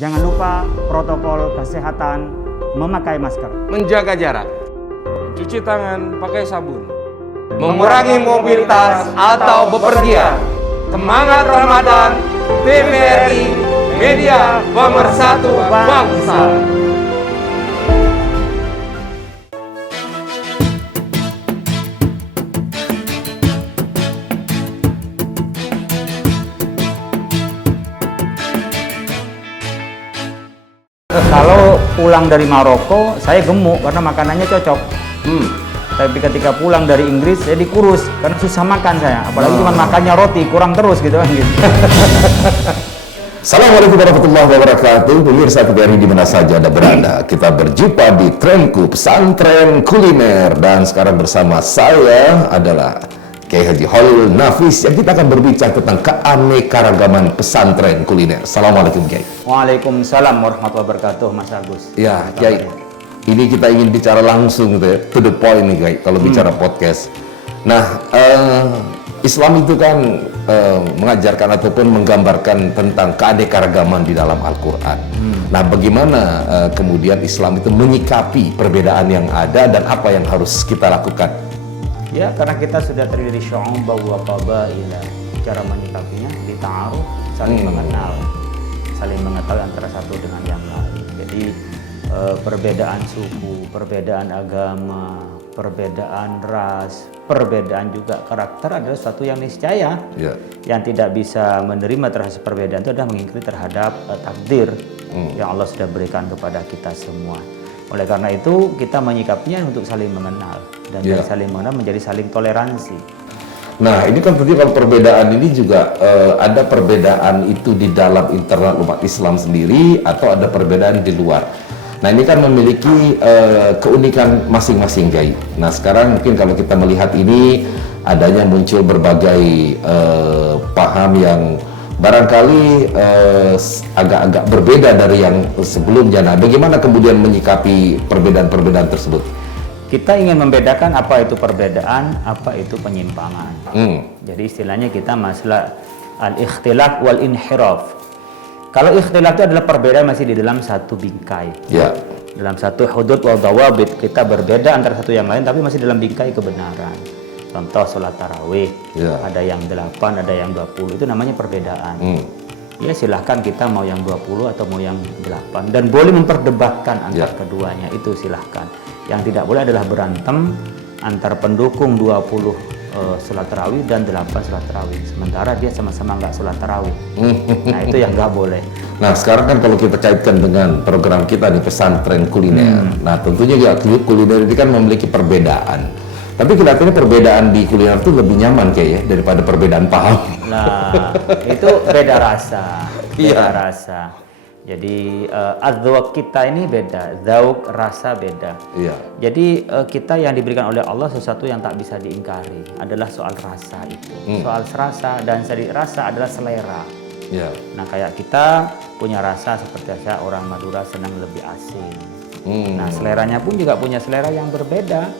Jangan lupa protokol kesehatan, memakai masker, menjaga jarak, cuci tangan pakai sabun, mengurangi mobilitas atau bepergian. Semangat Ramadan, TVRI, media pemersatu bangsa. Kalau pulang dari Maroko, saya gemuk karena makanannya cocok. Tapi ketika pulang dari Inggris, saya dikurus karena susah makan saya. Apalagi cuma makannya roti, kurang terus gitu kan. Gitu. Assalamualaikum warahmatullahi wabarakatuh. Pemirsa TVRI di mana saja Anda berada, kita berjumpa di Trenku Pesantren Kuliner. Dan sekarang bersama saya adalah Kiai Haji Holil Nafis, yang kita akan berbicara tentang keanekaragaman pesantren kuliner. Assalamualaikum Kiai. Waalaikumsalam warahmatullahi wabarakatuh, Mas Agus. Ya Kiai, ini kita ingin bicara langsung gitu ya, to the point nih Kiai, kalau bicara podcast. Nah, Islam itu kan mengajarkan ataupun menggambarkan tentang keanekaragaman di dalam Al-Quran. Nah, bagaimana kemudian Islam itu menyikapi perbedaan yang ada dan apa yang harus kita lakukan? Ya, karena kita sudah terdiri dari syu'ub wa qabaila. Cara menyikapinya di ta'aruf, saling mengenal, saling mengetahui antara satu dengan yang lain. Jadi perbedaan suku, perbedaan agama, perbedaan ras, perbedaan juga karakter adalah suatu yang niscaya. Yang tidak bisa menerima terhadap perbedaan itu adalah mengingkari terhadap takdir yang Allah sudah berikan kepada kita semua. Oleh karena itu kita menyikapinya untuk saling mengenal dan dari saling mengenal menjadi saling toleransi. Nah, ini kan tentunya kalau perbedaan ini juga ada perbedaan itu di dalam internal umat Islam sendiri atau ada perbedaan di luar. Nah, ini kan memiliki keunikan masing-masing, Kiai. Nah, sekarang mungkin kalau kita melihat ini adanya muncul berbagai paham yang barangkali agak-agak berbeda dari yang sebelumnya. Nah, bagaimana kemudian menyikapi perbedaan-perbedaan tersebut? Kita ingin membedakan apa itu perbedaan, apa itu penyimpangan. Jadi istilahnya kita masalah al-ikhtilaf wal inhiraf. Kalau ikhtilaf itu adalah perbedaan masih di dalam satu bingkai. Dalam satu hudud wal dawabit, kita berbeda antara satu yang lain tapi masih dalam bingkai kebenaran. Contoh sholat tarawih, ada yang 8, ada yang 20, itu namanya perbedaan. Ya silahkan kita mau yang 20 atau mau yang 8, dan boleh memperdebatkan antara keduanya, itu silahkan. Yang tidak boleh adalah berantem antara pendukung 20 sholat tarawih dan 8 sholat tarawih, sementara dia sama-sama nggak sholat tarawih. Nah, itu yang nggak boleh. Nah, sekarang kan kalau kita kaitkan dengan program kita di pesantren kuliner, nah tentunya ya kuliner ini kan memiliki perbedaan. Tapi kelihatannya perbedaan di kuliner itu lebih nyaman kayaknya daripada perbedaan paham. Nah, itu beda rasa. Beda rasa. Jadi adzwaq kita ini beda, dzauq rasa beda. Jadi kita yang diberikan oleh Allah sesuatu yang tak bisa diingkari adalah soal rasa itu. Soal rasa, dan rasa adalah selera. Nah, kayak kita punya rasa seperti saya orang Madura senang lebih asin. Nah, seleranya pun juga punya selera yang berbeda.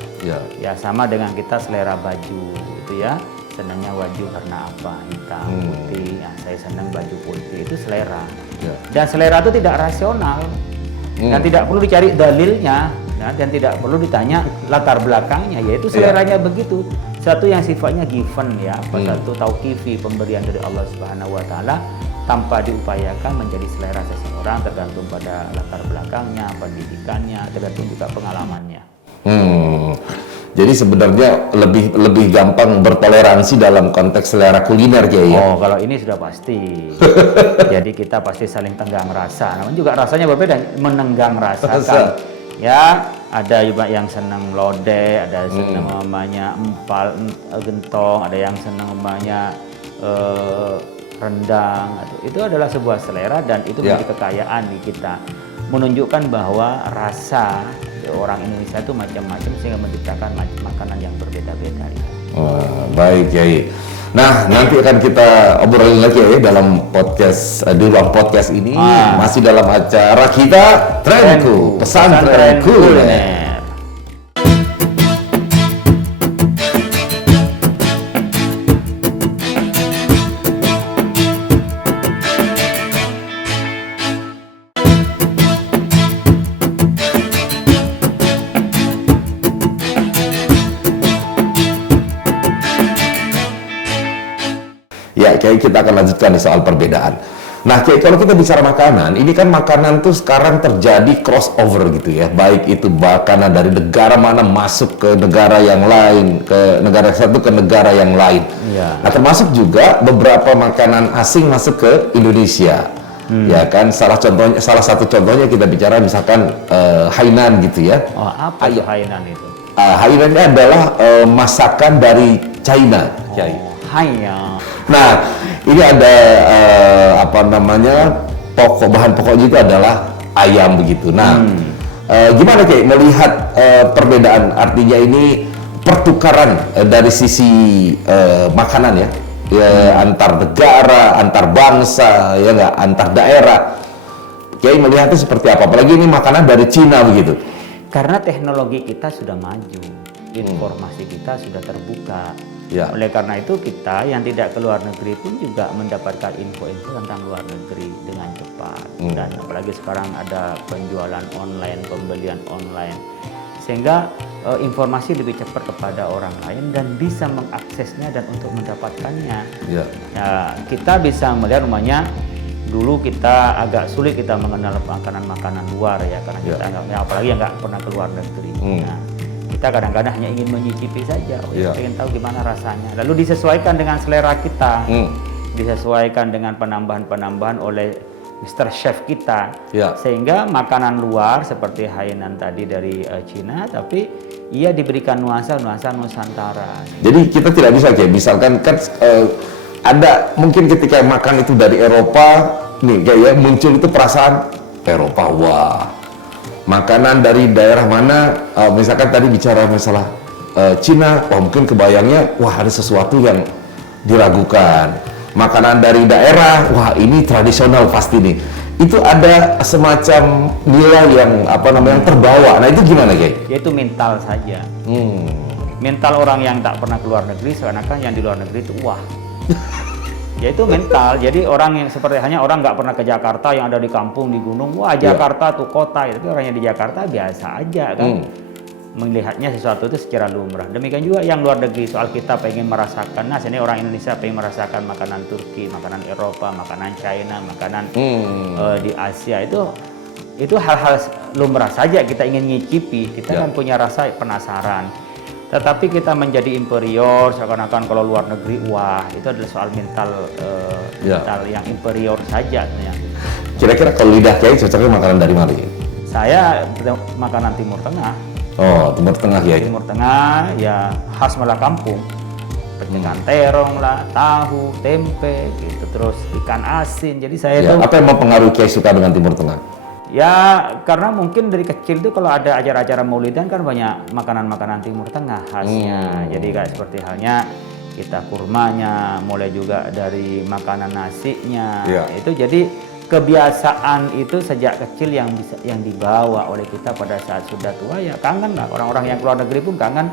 Ya sama dengan kita selera baju gitu ya. Senangnya baju karena apa? Hitam, putih. Nah, saya senang baju putih, itu selera. Dan selera itu tidak rasional. Dan tidak perlu dicari dalilnya, dan tidak perlu ditanya latar belakangnya, yaitu seleranya begitu. Satu yang sifatnya given ya, satu tauqifi, pemberian dari Allah Subhanahu wa taala, tanpa diupayakan menjadi selera seseorang, tergantung pada latar belakangnya, pendidikannya, tergantung juga pengalamannya. Jadi sebenarnya lebih gampang bertoleransi dalam konteks selera kuliner ya. Oh, kalau ini sudah pasti. Jadi kita pasti saling tenggang rasa. Namun juga rasanya berbeda, menenggang rasa kan. Ya, ada juga yang senang lodeh, ada yang senang namanya empal, gentong, ada yang senang namanya rendang. Itu adalah sebuah selera dan itu menjadi kekayaan di kita. Menunjukkan bahwa rasa orang Indonesia itu macam-macam sehingga menciptakan makanan yang berbeda-beda. Baik, Kiai. Nah, nanti akan kita obrolin lagi ya dalam podcast, di ruang podcast ini. Masih dalam acara kita Trenku Pesantren Kuliner. Baik Kiai, kita akan lanjutkan nih soal perbedaan. Nah Kiai, kalau kita bicara makanan, ini kan makanan tuh sekarang terjadi crossover gitu ya. Baik itu makanan dari negara mana masuk ke negara yang lain, ke negara satu ke negara yang lain. Iya. Nah termasuk juga beberapa makanan asing masuk ke Indonesia. Ya kan, salah satu contohnya kita bicara misalkan Hainan gitu ya. Oh, apa itu Hainan itu? Hainan ini adalah masakan dari China, Kiai. Hainan. Nah, ini ada bahan pokoknya itu adalah ayam begitu. Nah, gimana Kiai melihat perbedaan? Artinya ini pertukaran dari sisi makanan ya, antar negara, antar bangsa, ya nggak, antar daerah. Kiai melihatnya seperti apa? Apalagi ini makanan dari Cina begitu. Karena teknologi kita sudah maju, informasi kita sudah terbuka. Ya. Oleh karena itu kita yang tidak ke luar negeri pun juga mendapatkan info-info tentang luar negeri dengan cepat. Dan apalagi sekarang ada penjualan online, pembelian online, sehingga informasi lebih cepat kepada orang lain dan bisa mengaksesnya dan untuk mendapatkannya. Ya. Ya, kita bisa melihat umumnya dulu kita agak sulit kita mengenal makanan-makanan luar ya, karena kita apalagi yang nggak pernah ke luar negeri. Nah, kita kadang-kadang hanya ingin menyicipi saja, ingin tahu gimana rasanya. Lalu disesuaikan dengan selera kita, disesuaikan dengan penambahan-penambahan oleh Mr. Chef kita, sehingga makanan luar seperti Hainan tadi dari Cina, tapi ia diberikan nuansa-nuansa Nusantara. Jadi kita tidak bisa kayak misalkan kan ada mungkin ketika makan itu dari Eropa, nih kayak muncul itu perasaan Eropa, wah. Makanan dari daerah mana, misalkan tadi bicara masalah Cina, wah mungkin kebayangnya, wah ada sesuatu yang diragukan. Makanan dari daerah, wah ini tradisional pasti nih. Itu ada semacam nilai yang terbawa. Nah itu gimana, Kiai? Yaitu mental saja. Mental orang yang tak pernah keluar negeri, seakan-akan yang di luar negeri itu wah. Yaitu mental. Jadi orang yang seperti hanya orang nggak pernah ke Jakarta, yang ada di kampung, di gunung, wah Jakarta tuh kota. Tapi orang yang di Jakarta biasa aja kan. Melihatnya sesuatu itu secara lumrah. Demikian juga yang luar negeri, soal kita pengen merasakan. Nah, sini orang Indonesia pengen merasakan makanan Turki, makanan Eropa, makanan China, makanan di Asia, itu hal-hal lumrah saja kita ingin nyicipi. Kita kan punya rasa penasaran. Tetapi kita menjadi inferior, seakan-akan kalau luar negeri, wah itu adalah soal mental yang inferior saja. Kira-kira kalau lidah Kiai cocoknya makanan dari mana? Saya makanan Timur Tengah. Oh, Timur Tengah ya. Timur Tengah ya khas malah kampung. Pecikan terong lah, tahu, tempe gitu, terus ikan asin. Jadi saya itu apa yang mempengaruhi Kiai suka dengan Timur Tengah? Ya karena mungkin dari kecil itu kalau ada acara-acara maulidan kan banyak makanan-makanan Timur Tengah khasnya. Jadi kayak seperti halnya kita kurmanya, mulai juga dari makanan nasinya. Itu jadi kebiasaan itu sejak kecil yang dibawa oleh kita pada saat sudah tua ya kangen lah. Orang-orang yang keluar negeri pun kangen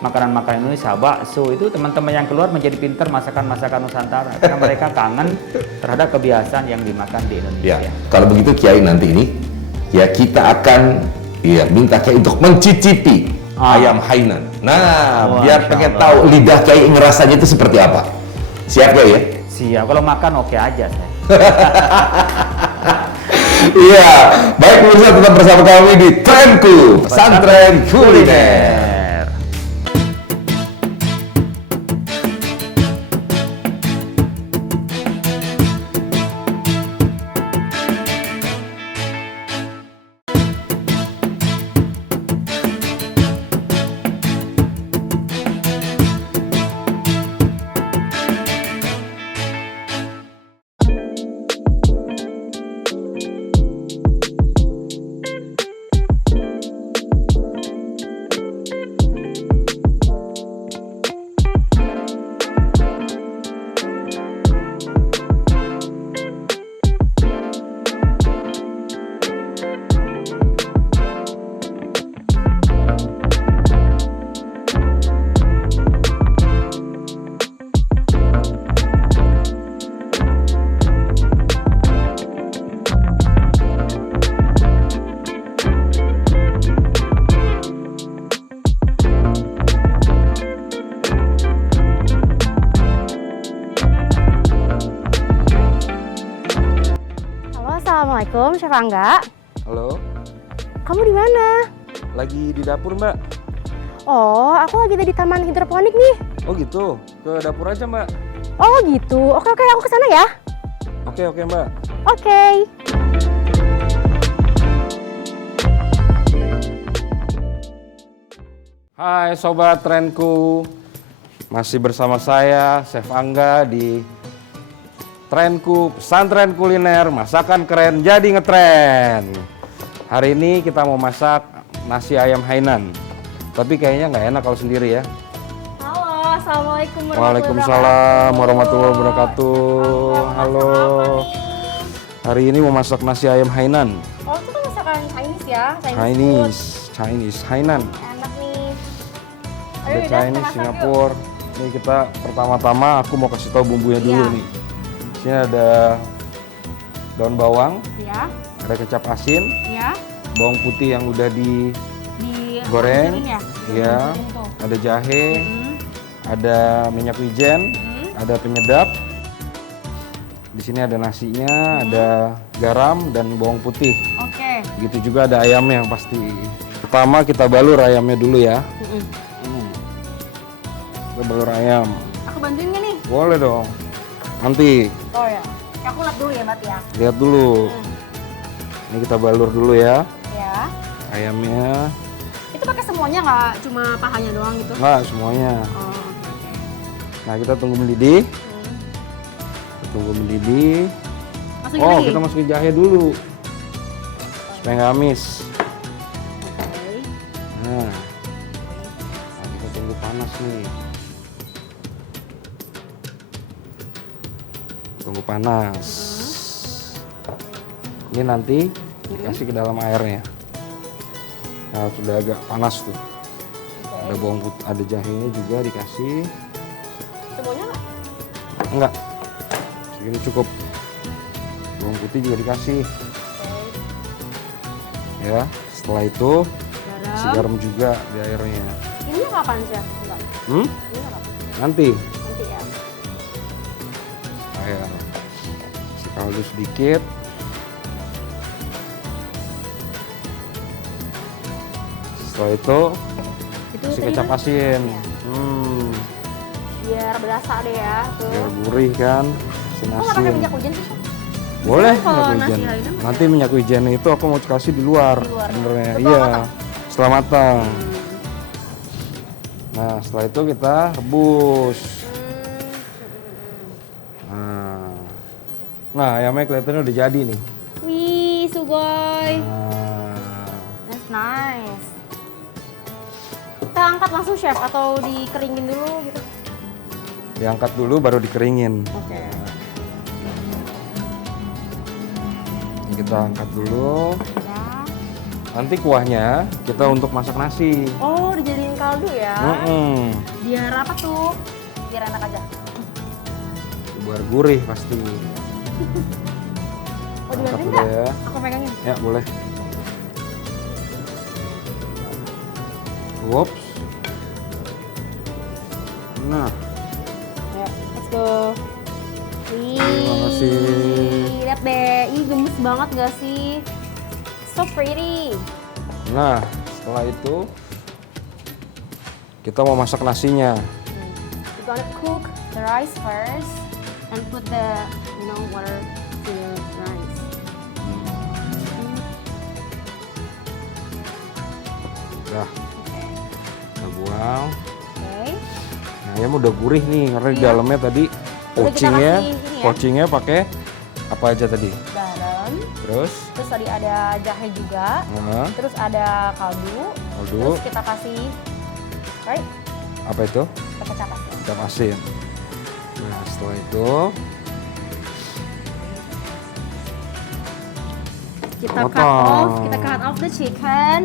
makanan-makanan Indonesia, bakso itu teman-teman yang keluar menjadi pintar masakan-masakan Nusantara karena mereka kangen terhadap kebiasaan yang dimakan di Indonesia. Ya, kalau begitu Kiai nanti ini ya kita akan minta Kiai untuk mencicipi ayam Hainan. Nah, biar pengen tahu lidah Kiai ngerasanya itu seperti apa. Siap Kiai ya? Siap, kalau makan oke aja saya. Iya, baik pemirsa tetap bersama kami di Trenku Pesantren Kuliner. Assalamualaikum, Chef Angga. Halo, Kamu di mana? lagi di dapur Mbak. Oh, aku lagi ada di taman hidroponik nih. Oh gitu, ke dapur aja Mbak. Oh gitu. Oke, aku kesana ya. Oke Mbak. Oke. Hai Sobat Trenku, masih bersama saya Chef Angga di Trenku Pesantren Kuliner Masakan Keren Jadi Ngetren. Hari ini kita mau masak nasi ayam Hainan, tapi kayaknya nggak enak kalau sendiri ya. Halo, Assalamualaikum Waalaikumsalam warahmatullahi wabarakatuh. Halo. Hari ini mau masak nasi ayam Hainan. Oh, itu kan masakan Chinese ya? Chinese Hainan. Enak nih. Ada Ayo, Chinese, kita masak Singapura. Ini kita pertama-tama aku mau kasih tahu bumbunya dulu Iya. nih. Di sini ada daun bawang, yuk. Ya, ada kecap asin, ya. bawang putih yang udah Di digoreng, hancurin ya? ya, Hancurin tuh. ada jahe, Hmm. ada minyak wijen, ada penyedap. Di sini ada nasinya, ada garam dan bawang putih. Oke. Begitu juga ada ayamnya yang pasti. Pertama kita balur ayamnya dulu ya. Kita balur ayam. Aku bantuin nggak nih? Boleh dong. Nanti Oh ya. Aku lihat dulu ya, Mbak ya. lihat dulu. Ini kita balur dulu ya Ya. ayamnya. Itu pakai semuanya nggak cuma pahanya doang gitu? Enggak semuanya. Oh, oke. Nah kita tunggu mendidih. Tunggu mendidih. Masukin Oh lagi? kita masukin jahe dulu supaya nggak amis. Oke. Nah kita tunggu panas nih. Tunggu panas. Ini nanti dikasih ke dalam airnya. Nah sudah agak panas tuh. Ada bawang putih, ada jahenya juga dikasih. Semuanya nggak? Enggak, segini cukup. Bawang putih juga dikasih. Ya, setelah itu kasih garam juga di airnya. Ini kapan sih? Enggak. Hmm? Ini kapan? Nanti. Nanti ya. Air. Kasih kaldu sedikit. Setelah itu Itu kasih tadi kecap kan? asin. Biar berasa deh ya. Tuh. Biar gurih kan. Asin Kok nggak pakai asin. minyak wijen sih? Chef? Boleh Kalau minyak nasi wijen. Hainan Nanti minyak wijen itu aku mau kasih di luar. Di luar. Sebenarnya. Setelah Iya. matang? Setelah matang. Nah, setelah itu kita rebus. Nah, ayamnya kelihatannya udah jadi nih. Wih, sugoi. Nah, That's nice. Kita angkat langsung chef atau dikeringin dulu gitu? diangkat dulu baru dikeringin. Oke. Ini kita angkat dulu. Ya. Nanti kuahnya kita untuk masak nasi. Oh, dijadiin kaldu ya? Biar apa tuh? Biar enak aja. Biar gurih pasti. Oh, Angkat dibantuin dulu nggak? ya. Aku pegangin. Ya, boleh. Whoops. Nah, Ya, let's go. Wih, terima kasih. lihat deh. Ih, gemes banget gak sih? So pretty. Nah, setelah itu kita mau masak nasinya. We're gonna cook the rice first and put the, water to the rice. Dah, kita buang. Oke. Nah, ayam udah gurih nih karena di Iya. dalamnya tadi Udah kita poachingnya, kasih ini ya. poachingnya pakai apa aja tadi? Garam. Terus, Terus tadi ada jahe juga. nah, Terus ada kaldu. kaldu, Terus kita kasih, right? apa itu? Kecap asin. Kecap asin. Nah, setelah itu Kita cut Potong. off, kita cut off the chicken.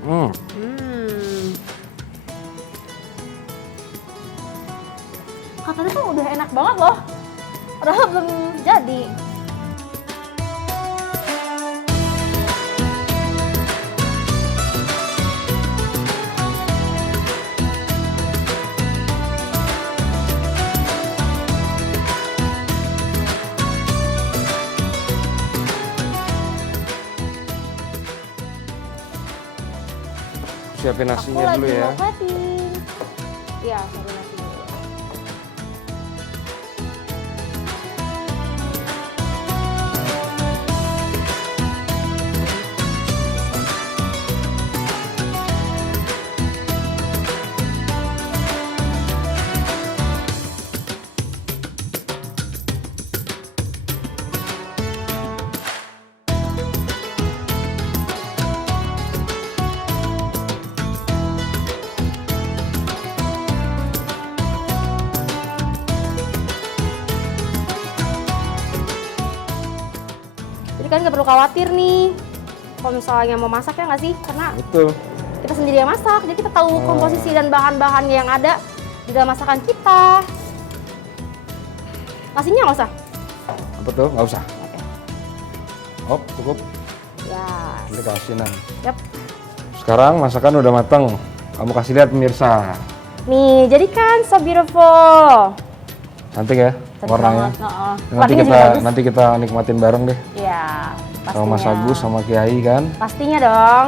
Hmm. Katanya tuh udah enak banget loh. Padahal belum jadi. siapin Aku nasinya lagi dulu ya. mau plating. Iya, cari nasi dulu. Jadi kan nggak perlu khawatir nih kalau misalnya mau masak ya nggak sih? Karena Betul. kita sendiri yang masak, jadi kita tahu komposisi dan bahan-bahan yang ada di dalam masakan kita. Nasinya nggak usah? Apa tuh? Nggak usah. Oke. Hop, cukup. Ya. Ini keasinan. Yap. Sekarang masakan udah matang. Kamu kasih lihat pemirsa. Nih, jadi kan so beautiful. Cantik ya Cantik warnanya. banget, heeh. Nanti Warnanya kita juga bagus. nanti kita nikmatin bareng deh. Iya, pastinya. Sama Mas Agus sama Kiai kan. Pastinya dong.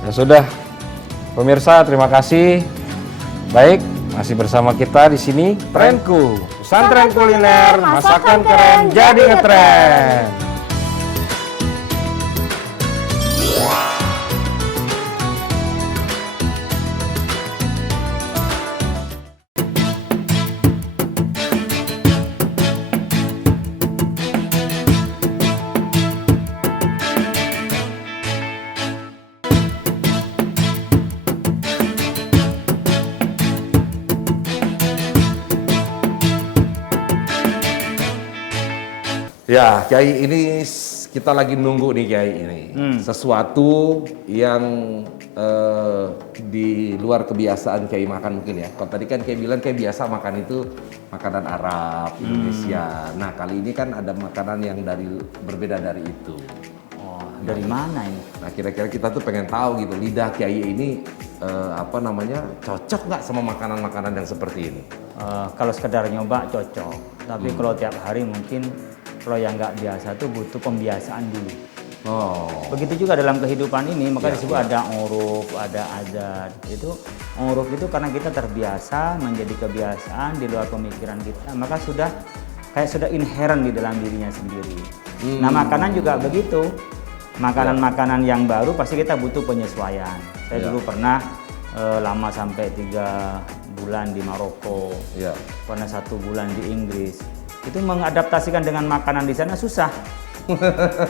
Ya sudah. Pemirsa, terima kasih. Baik, masih bersama kita di sini Trenku. Pesantren kuliner, masakan keren jadi ngetren. Ya, Kiai, ini kita lagi nunggu nih Kiai ini. Sesuatu yang di luar kebiasaan Kiai makan mungkin ya. Kalau tadi kan Kiai bilang Kiai biasa makan itu makanan Arab, Indonesia. Nah, kali ini kan ada makanan yang berbeda dari itu. Oh, dari mana ini? Nah, kira-kira kita tuh pengen tahu gitu, lidah Kiai ini cocok nggak sama makanan-makanan yang seperti ini? Kalau sekedar nyoba cocok, tapi kalau tiap hari mungkin kalau yang nggak biasa tuh butuh pembiasaan dulu. Oh. Begitu juga dalam kehidupan ini, maka Ya, disebut ada uruf, ada adat. Itu uruf itu karena kita terbiasa menjadi kebiasaan di luar pemikiran kita, maka sudah inherent di dalam dirinya sendiri. Nah, makanan juga begitu. Makanan-makanan yang baru pasti kita butuh penyesuaian. Saya dulu pernah lama sampai 3 bulan di Maroko, pernah 1 bulan di Inggris. Itu mengadaptasikan dengan makanan di sana susah.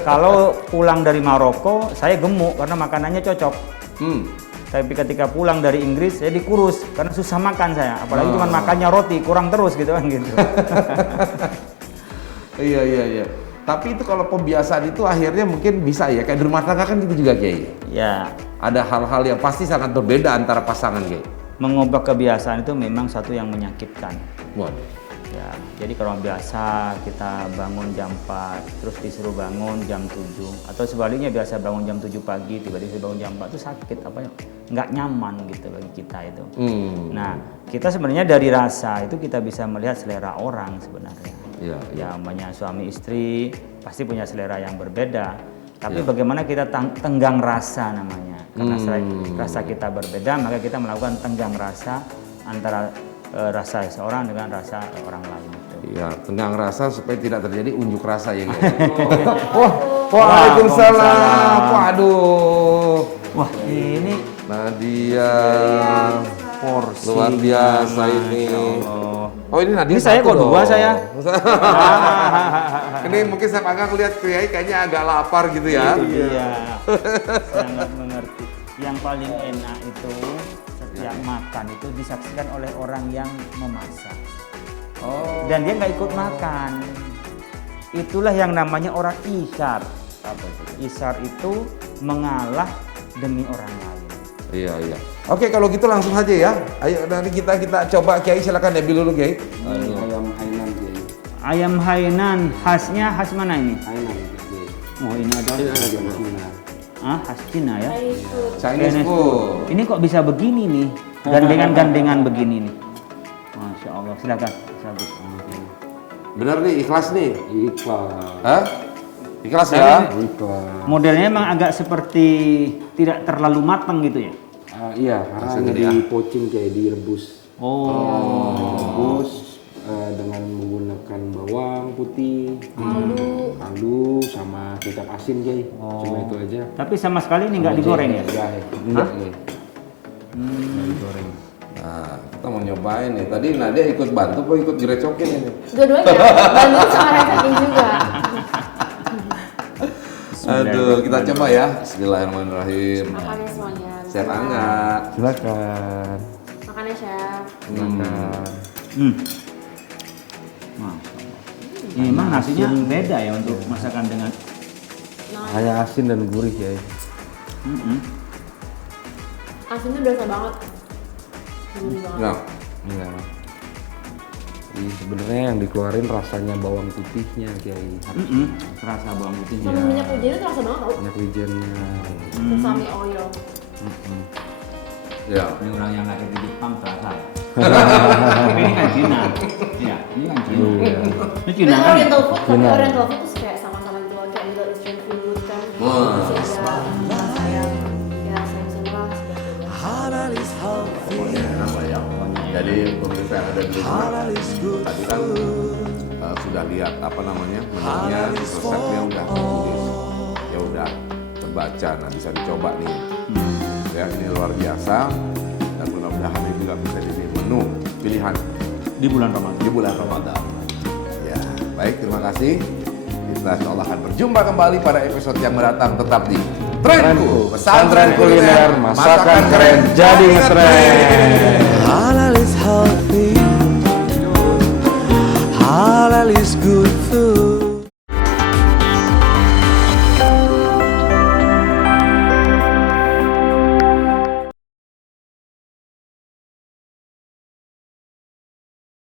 Kalau pulang dari Maroko, saya gemuk karena makanannya cocok. Tapi ketika pulang dari Inggris, saya dikurus karena susah makan saya. Apalagi cuma makannya roti, kurang terus gitu kan gitu. Iya. Tapi itu kalau pembiasaan itu akhirnya mungkin bisa ya, kayak di rumah tangga kan gitu juga Kiai. Ya, Ada hal-hal yang pasti sangat berbeda antara pasangan Kiai. mengubah kebiasaan itu memang satu yang menyakitkan. Waduh. Ya, jadi kalau biasa kita bangun jam 4, terus disuruh bangun jam 7, atau sebaliknya biasa bangun jam 7 pagi, tiba-tiba bangun jam 4 itu sakit, nggak nyaman gitu bagi kita itu. Nah, kita sebenarnya dari rasa itu kita bisa melihat selera orang sebenarnya. Ya, banyak suami istri pasti punya selera yang berbeda, tapi bagaimana kita tenggang rasa namanya. Karena rasa kita berbeda, maka kita melakukan tenggang rasa antara rasa seorang dengan rasa orang lain itu. Iya, tenggang rasa supaya tidak terjadi unjuk rasa ya Kiai. Waalaikumsalam. Waduh. Wah, ini Nadia. porsi Luar biasa ini. Oh, ini Nadia. Ini saya satu kok dong. 2 saya. Ini mungkin saya Angga lihat Kiai kayaknya agak lapar gitu ya. Iya. Sangat mengerti. Yang paling enak itu setiap makan itu disaksikan oleh orang yang memasak. Dan dia nggak ikut makan. Itulah yang namanya orang isar. Apa itu? Isar itu mengalah demi orang lain. Iya. Oke, kalau gitu langsung aja ya. Ayo nanti kita coba Kiai, silakan ambil dulu Kiai. Ayam Hainan Kiai. Ayam Hainan, khasnya khas mana ini? Hainan Kiai. Oh, ini ada. Ini ada di Cina. Khas Cina ya. Chinese food. Ini kok bisa begini nih? Gandengan-gandengan begini nih. Masya Allah, silakan. Sabit. Bener nih, ikhlas nih. Ikhlas. Hah? Ikhlas ya. Ikhlas. Modelnya emang agak seperti tidak terlalu matang gitu ya? Iya, karena hanya dipocing kayak direbus. Direbus dengan menggunakan bawang putih, kaldu, sama kecap asin Jay. Cuma itu aja. Tapi sama sekali ini nggak digoreng ya? Enggak Jay. Nggak digoreng. Nah, kita mau nyobain nih. Tadi Nadia ikut bantu apa ikut direcokin ini? Dua-duanya, bantu sama rasain juga. Aduh, kita coba ya. Bismillahirrahmanirrahim. Makannya semuanya. Chef Angga. Silakan. Makannya chef. Nah, ini memang nasinya beda ya untuk masakan dengan Hanya asin dan gurih ya. Asinnya berasa banget. Gurih banget. Ya. Iya. Jadi sebenarnya yang dikeluarin rasanya bawang putihnya Kiai. terasa bawang putihnya. Sama minyak wijennya terasa banget tau. Minyak wijennya. Sesame oil. Ya. Ini orang yang nggak dari Jepang terasa. Tapi ini kan Cina. Iya, ini kan Cina. Ini Cina Nah, kan? Oriental food, tapi Oriental food tuh kayak sama-sama gitu loh, kayak Middle Eastern food kan. Masih ada kayak ya sayur-sayuran Pokoknya enak lah ya. Jadi pemirsa yang ada di rumah, tadi kan sudah lihat apa namanya menunya, resepnya udah tulis. Ya udah terbaca, nah bisa dicoba nih. Ya ini luar biasa dan mudah-mudahan ini juga bisa jadi menu pilihan Di bulan Ramadan. di bulan Ramadan. Ya baik, terima kasih. Kita insya Allah akan berjumpa kembali pada episode yang mendatang, tetap di Trenku Pesantren Kuliner, masakan keren jadi ngetren. Halal is healthy. Halal is good